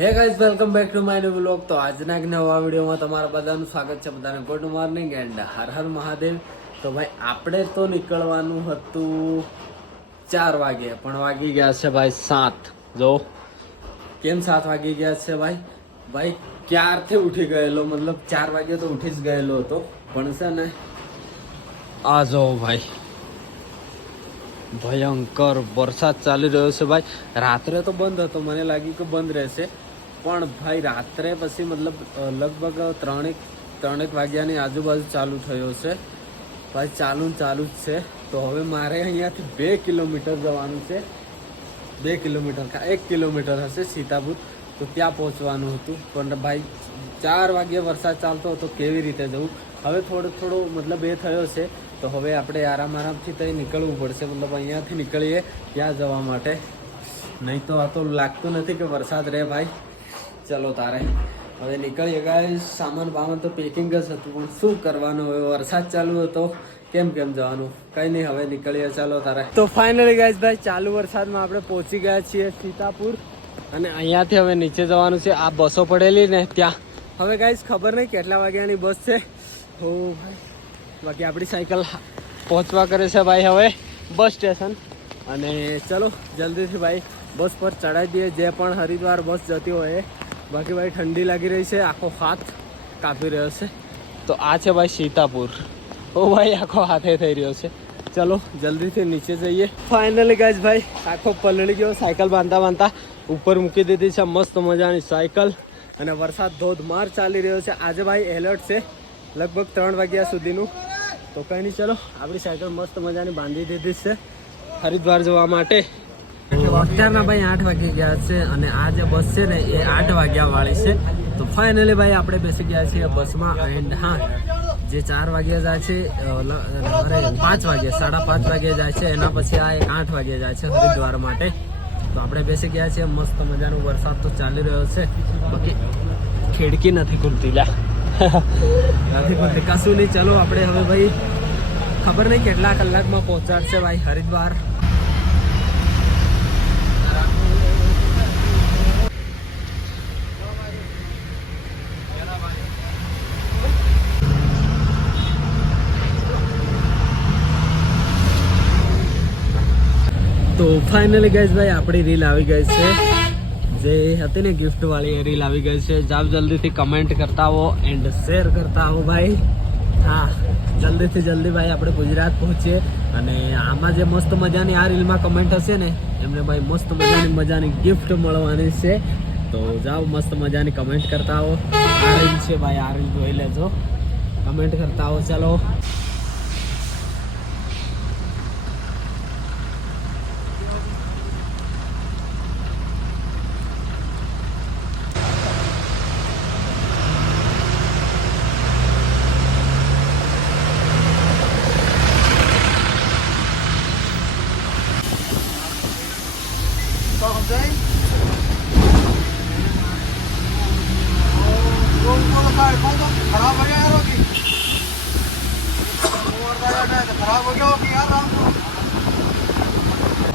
Hey guys welcome back to my new vlog. તો આજના એક નવા વિડીયોમાં તમારા બધાનું સ્વાગત છે। બધાને good morning and Har Har Mahadev. તો ભાઈ આપણે તો નીકળવાનું હતું 4 વાગે, પણ વાગી ગયા છે ભાઈ 7। જો કેમ 7 વાગી ગયા છે ભાઈ ક્યારથી ઉઠી ગયેલો, મતલબ 4 વાગે તો ઉઠી જ ગયેલો હતો, પણ છે ને આ જો ભાઈ ભયંકર વરસાદ ચાલી રહ્યો છે ભાઈ। રાત્રે તો બંધ હતો, મને લાગ્યું કે બંધ રહેશે, પણ ભાઈ રાત્રે પછી મતલબ લગભગ ત્રણેક વાગ્યાની આજુબાજુ ચાલુ થયો છે ભાઈ। ચાલુ જ છે। તો હવે મારે અહીંયાથી 2 કિલોમીટર જવાનું છે। 2 કિલોમીટર 1 કિલોમીટર હશે સીતાપુર, તો ત્યાં પહોંચવાનું હતું, પણ ભાઈ 4 વાગ્યે વરસાદ ચાલતો હતો, કેવી રીતે જવું। હવે થોડો મતલબ એ થયો છે, તો હવે આપણે આરામથી ત્યાં નીકળવું પડશે, મતલબ અહીંયાથી નીકળીએ ત્યાં જવા માટે, નહીં તો આ તો લાગતું નથી કે વરસાદ રહે ભાઈ। ચલો તારે હવે નીકળીએ ગાઈસ। સામાન બામાન તો પેકિંગ જ હતું, પણ શું કરવાનું, હવે વરસાદ ચાલુ હતો, કેમ જવાનું, કંઈ નહીં, હવે નીકળીએ ચાલો તારે। તો ફાઇનલી ગાઈસ ભાઈ ચાલુ વરસાદમાં આપણે પહોંચી ગયા છીએ સીતાપુર, અને અહીંયાથી હવે નીચે જવાનું છે। આ બસો પડેલી ને ત્યાં, હવે ગાઈસ ખબર નહીં કેટલા વાગ્યાની બસ છે હો ભાઈ, બાકી આપણી સાયકલ પહોંચવા કરે છે ભાઈ હવે બસ સ્ટેશન। અને ચલો જલ્દીથી ભાઈ બસ પર ચડાવી દઈએ, જે પણ હરિદ્વાર બસ જતી હોય। બાકી ભાઈ ઠંડી લાગી રહી છે, આખો હાથ કાપી રહ્યો છે। તો આ છે ભાઈ સીતાપુર, ઓ ભાઈ આખો હાથે થઈ રહ્યો છે। ચલો જલ્દીથી નીચે જઈએ। ફાઇનલી ગાઈસ ભાઈ આખો પલળી ગયો, સાયકલ બાંધતા ઉપર મૂકી દીધી છે મસ્ત મજાની સાયકલ, અને વરસાદ ધોધમાર ચાલી રહ્યો છે। આજે ભાઈ એલર્ટ છે લગભગ 3 વાગ્યા સુધીનું, તો કંઈ નહીં, ચલો આપણી સાયકલ મસ્ત મજાની બાંધી દીધી છે હરિદ્વાર જવા માટે। અત્યારના ભાઈ 8 વાગી ગયા છે, અને આ જે બસ છે ને એ 8 વાગ્યા વાળી છે। તો ફાઇનલી ભાઈ આપણે બેસી ગયા છીએ બસમાં, એન્ડ હા જે 4 વાગ્યા જાય છે, 5 વાગે 5:30 વાગે જાય છે, એના પછી આ 8 વાગે જાય છે હરિદ્વાર માટે। તો આપણે બેસી ગયા છીએ, મસ્ત મજાનો વરસાદ તો ચાલી રહ્યો છે, બાકી ખિડકી નથી ખુલતી, નથી ખુલતી, કશું નહીં। ચલો આપણે હવે ભાઈ ખબર નહીં કેટલા કલાકમાં પહોંચાડશે ભાઈ હરિદ્વાર। તો ફાઇનલી ગાઈઝ ભાઈ આપણી રીલ આવી ગઈ છે, જે હતી ને ગિફ્ટ વાળી, એ રીલ આવી ગઈ છે। જાવ જલ્દીથી કમેન્ટ કરતા આવો એન્ડ શેર કરતા આવો ભાઈ। હા જલ્દી ભાઈ આપણે ગુજરાત પહોંચીએ, અને આમાં જે મસ્ત મજાની આ રીલમાં કમેન્ટ હશે ને એમને ભાઈ મસ્ત મજાની ગિફ્ટ મળવાની છે। તો જાઓ મસ્ત મજાની કમેન્ટ કરતા આવો। આ રીલ છે ભાઈ, આ રીલ જોઈ લેજો, કમેન્ટ કરતા આવો। ચલો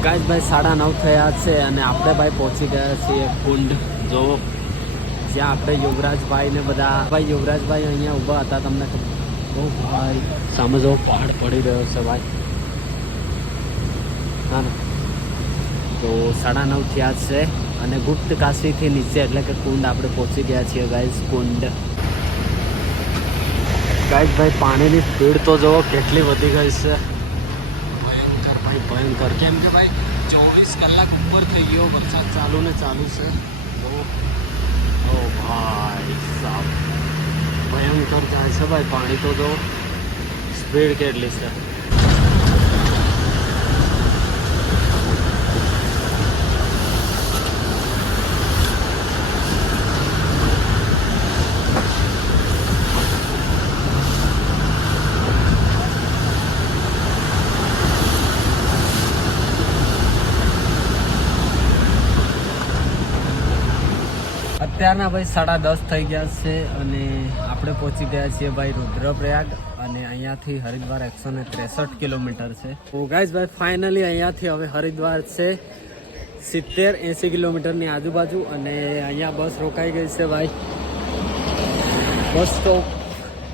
ગાઈસ ભાઈ 9:30 થયા છે, અને આપણે ભાઈ પહોંચી ગયા છીએ કુંડ। જો જ્યાં આપણે યુવરાજભાઈ ને બધા ભાઈ, યુવરાજભાઈ અહીંયા ઊભા હતા, તમને બહુ ભાઈ સામે જો પહાડ પડી રહ્યો છે ભાઈ, હા ને। તો 9:30 થયા છે, અને ગુપ્ત કાશીથી નીચે એટલે કે કુંડ આપણે પહોંચી ગયા છીએ ગાઈસ, કુંડ। ગાઈસ ભાઈ પાણીની સ્પીડ તો જુઓ કેટલી વધી ગઈ છે, ભયંકર ભાઈ ભયંકર, કેમ કે ભાઈ 24 કલાક ઉપર થઈ ગયો, વરસાદ ચાલુ છે। ઓ ભાઈ સાહેબ ભયંકર જાય છે ભાઈ પાણી, તો જો સ્પીડ કેટલી છે। અત્યારના ભાઈ 10:30 થઈ ગયા છે, અને આપણે પહોંચી ગયા છીએ ભાઈ રુદ્રપ્રયાગ, અને અહીંયાથી હરિદ્વાર 163 કિલોમીટર છે। તો ગાઈઝ ભાઈ ફાઇનલી અહીંયાથી હવે હરિદ્વાર છે 70-80 કિલોમીટરની આજુબાજુ અને અહીંયા બસ રોકાઈ ગઈ છે ભાઈ. બસ સ્ટોપ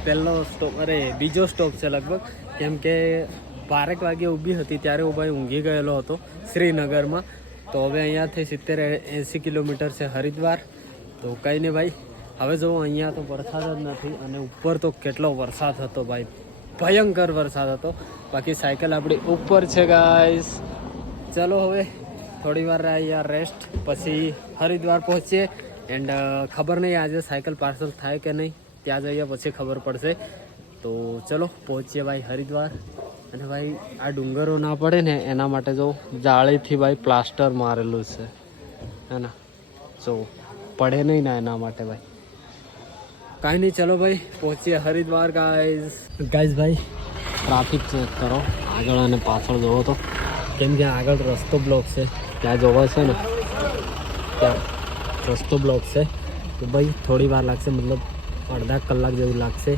પહેલો સ્ટોપ બીજો સ્ટોપ છે લગભગ, કેમ કે 12 વાગે ઊભી હતી ત્યારે હું ભાઈ ઊંઘી ગયેલો હતો શ્રીનગરમાં. તો હવે અહીંયાથી 70-80 કિલોમીટર છે હરિદ્વાર. તો કંઈ નહીં ભાઈ, હવે જો અહીંયા તો વરસાદ જ નથી અને ઉપર તો કેટલો વરસાદ હતો ભાઈ, ભયંકર વરસાદ હતો. બાકી સાયકલ આપણી ઉપર છે ગાઈસ. ચલો હવે થોડી વાર અહીંયા રેસ્ટ, પછી હરિદ્વાર પહોંચીએ. એન્ડ ખબર નહીં આજે સાયકલ પાર્સલ થાય કે નહીં, ત્યાં જઈએ પછી ખબર પડશે. તો ચલો પહોંચીએ ભાઈ હરિદ્વાર. અને ભાઈ આ ડુંગરો ના પડે ને એના માટે જો જાળીથી ભાઈ પ્લાસ્ટર મારેલું છે હે ને, જો પડે નહીં ને એના માટે ભાઈ. કાંઈ નહીં, ચલો ભાઈ પહોંચીએ હરિદ્વાર ગાઈઝ. ભાઈ ટ્રાફિક ચેક કરો, આગળ અને પાછળ જોવો તો, કેમ કે આગળ રસ્તો બ્લોક છે. ત્યાં જોવો છે ને, ત્યાં રસ્તો બ્લોક છે. તો ભાઈ થોડી વાર લાગશે, મતલબ અડધા કલાક જેવું લાગશે.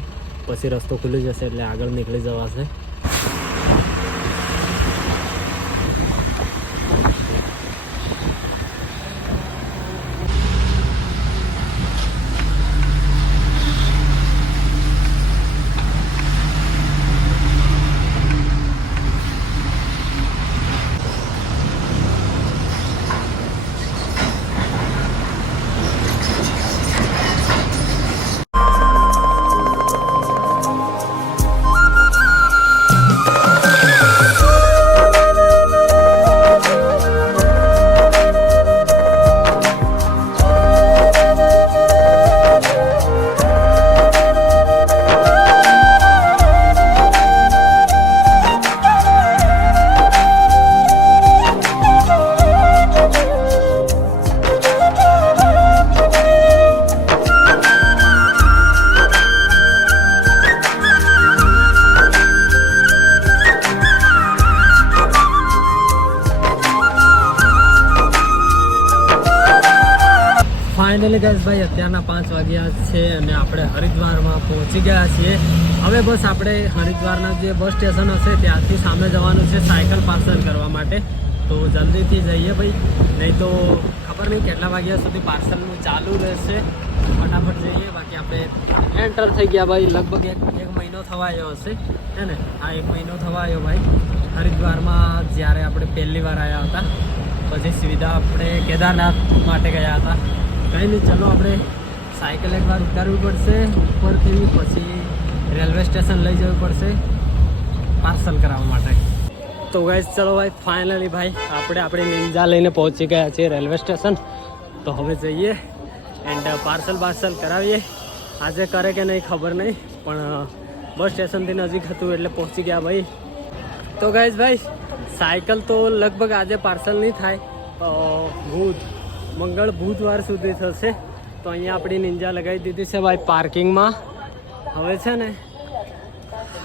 પછી રસ્તો ખુલી જશે એટલે આગળ નીકળી જવાશે. ફાઇનલી ગાઈસ ભાઈ અત્યારના 5 વાગ્યા છે અને આપણે હરિદ્વારમાં પહોંચી ગયા છીએ. હવે બસ આપણે હરિદ્વારના જે બસ સ્ટેશન હશે ત્યાંથી સામે જવાનું છે સાયકલ પાર્સલ કરવા માટે. તો જલ્દીથી જઈએ ભાઈ, નહીં તો ખબર નહીં કેટલા વાગ્યા સુધી પાર્સલનું ચાલુ રહેશે. ફટાફટ જઈએ. બાકી આપણે એન્ટર થઈ ગયા ભાઈ, લગભગ એક મહિનો થવા આવ્યો હશે હે ને. આ 1 મહિનો થવા આવ્યો ભાઈ હરિદ્વારમાં, જ્યારે આપણે પહેલી વાર આવ્યા હતા. પછી સીધા આપણે કેદારનાથ માટે ગયા હતા. કંઈ નહીં, ચલો આપણે સાયકલ એકવાર ઉતારવી પડશે ઉપરથી, પછી રેલવે સ્ટેશન લઈ જવું પડશે પાર્સલ કરાવવા માટે. તો ગાઈસ ચલો ભાઈ ફાઇનલી ભાઈ આપણે આપણી નિંજા લઈને પહોંચી ગયા છીએ રેલવે સ્ટેશન. તો હવે જઈએ એન્ડ પાર્સલ કરાવીએ. આજે કરે કે નહીં ખબર નહીં, પણ બસ સ્ટેશનથી નજીક હતું એટલે પહોંચી ગયા ભાઈ. તો ગાઈસ ભાઈ સાયકલ તો લગભગ આજે પાર્સલ નહીં થાય, મંગળ બુધવાર સુધી થશે. તો અહીંયા આપણી નિંજા લગાવી દીધી છે ભાઈ પાર્કિંગમાં. હવે છે ને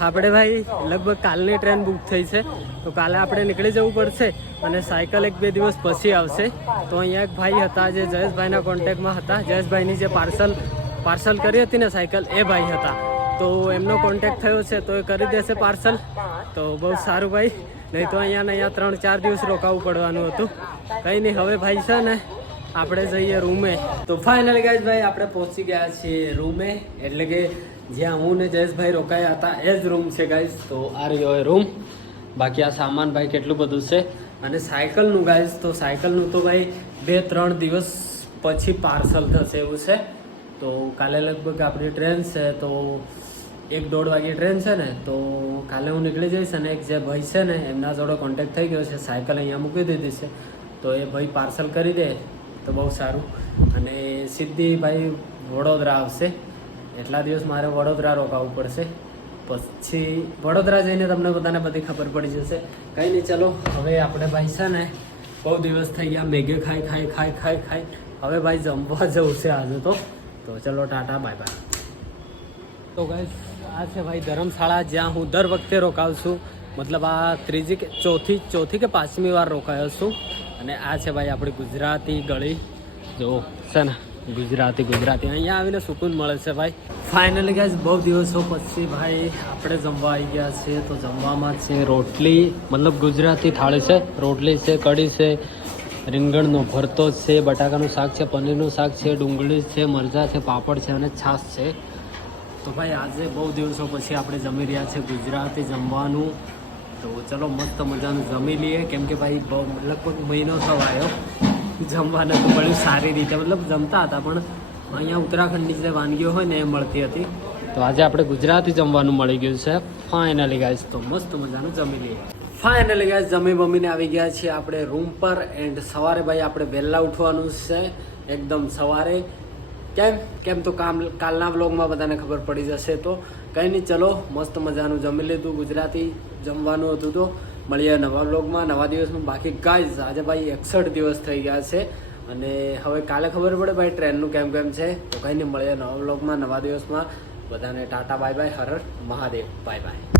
આપણે ભાઈ લગભગ કાલની ટ્રેન બુક થઈ છે, તો કાલે આપણે નીકળી જવું પડશે અને સાયકલ 1-2 દિવસ પછી આવશે. તો અહીંયા એક ભાઈ હતા જે જયેશભાઈના કોન્ટેક્ટમાં હતા. જયેશભાઈની જે પાર્સલ કરી હતી ને સાયકલ, એ ભાઈ હતા. તો એમનો કોન્ટેક્ટ થયો છે, તો એ કરી દેશે પાર્સલ. તો બહુ સારું ભાઈ, નહીં તો અહીંયા 3-4 દિવસ રોકાવું પડવાનું હતું. કંઈ નહીં, હવે ભાઈ છે ને આપણે જઈએ રૂમે. તો ફાઇનલી ગાઈઝ ભાઈ આપણે પહોંચી ગયા છીએ રૂમે, એટલે કે જ્યાં હું ને જયેશભાઈ રોકાયા હતા એ જ રૂમ છે ગાઈઝ. તો આ રહ્યો એ રૂમ. બાકી આ સામાન ભાઈ કેટલું બધું છે. અને સાયકલનું ગાઈઝ, તો સાયકલનું તો ભાઈ 2-3 દિવસ પછી પાર્સલ થશે એવું છે. તો કાલે લગભગ આપણી ટ્રેન છે, તો 1-1.5 વાગે ટ્રેન છે ને, તો કાલે હું નીકળી જઈશ. અને એક જે ભાઈ છે ને એમના જોડે કોન્ટેક્ટ થઈ ગયો છે, સાયકલ અહીંયા મૂકી દીધી છે. તો એ ભાઈ પાર્સલ કરી દે તો બહુ સારું. અને સીધી ભાઈ વડોદરા આવશે. એટલા દિવસ મારે વડોદરા રોકાવું પડશે. પછી વડોદરા જઈને તમને બધાને બધી ખબર પડી જશે. કંઈ નહીં, ચલો હવે આપણે ભાઈ છે ને બહુ દિવસ થઈ ગયા મેગી ખાઈ. હવે ભાઈ જમવા જવું છે આજે તો ચલો ટાટા બાય બાય. તો ગાઈસ આ છે ભાઈ ધર્મશાળા, જ્યાં હું દર વખતે રોકાઉં છું. મતલબ આ ચોથી કે પાંચમી વાર રોકાયો છું. અને આ છે ભાઈ આપણી ગુજરાતી ગળી. જો છે ને ગુજરાતી અહીંયા આવીને સુકૂન મળે છે ભાઈ. ફાઇનલી ગાઈસ બહુ દિવસો પછી ભાઈ આપણે જમવા આવી ગયા છીએ. તો જમવામાં છે રોટલી, મતલબ ગુજરાતી થાળી છે. રોટલી છે, કઢી છે, રીંગણનો ભરતો છે, બટાકાનું શાક છે, પનીરનું શાક છે, ડુંગળી છે, મરચાં છે, પાપડ છે અને છાશ છે. તો ભાઈ આજે બહુ દિવસો પછી આપણે જમી રહ્યા છે ગુજરાતી જમવાનું. તો ચલો મસ્ત મજાનું જમી લઈએ, કેમ કે ભાઈ બહુ લગભગ મહિનો થવા આવ્યો જમવાને તો મળ્યું સારી રીતે, મતલબ જમતા હતા પણ અહીંયા ઉત્તરાખંડની જે વાનગીઓ હોય ને એ મળતી હતી. તો આજે આપણે ગુજરાતી જમવાનું મળી ગયું છે ફાઇનલી ગાઈસ. તો મસ્ત મજાનું જમી લઈએ. ફાઇનલી ગાઈસ જમી બમીને આવી ગયા છીએ આપણે રૂમ પર. એન્ડ સવારે ભાઈ આપણે વહેલા ઉઠવાનું છે એકદમ સવારે. કેમ તો કાલના વ્લોગમાં બધાને ખબર પડી જશે. તો કંઈ નહીં, ચલો મસ્ત મજાનું જમી લીધું, ગુજરાતી જમવાનું હતું. તો મળીએ નવા વ્લોગમાં નવા દિવસમાં. બાકી ગાઈઝ આજે ભાઈ 61 દિવસ થઈ ગયા છે અને હવે કાલે ખબર પડે ભાઈ ટ્રેનનું કેમ છે. તો કંઈ નહીં, મળીએ નવા વ્લોગમાં નવા દિવસમાં. બધાને Tata bye bye, Har Har Mahadev, bye bye.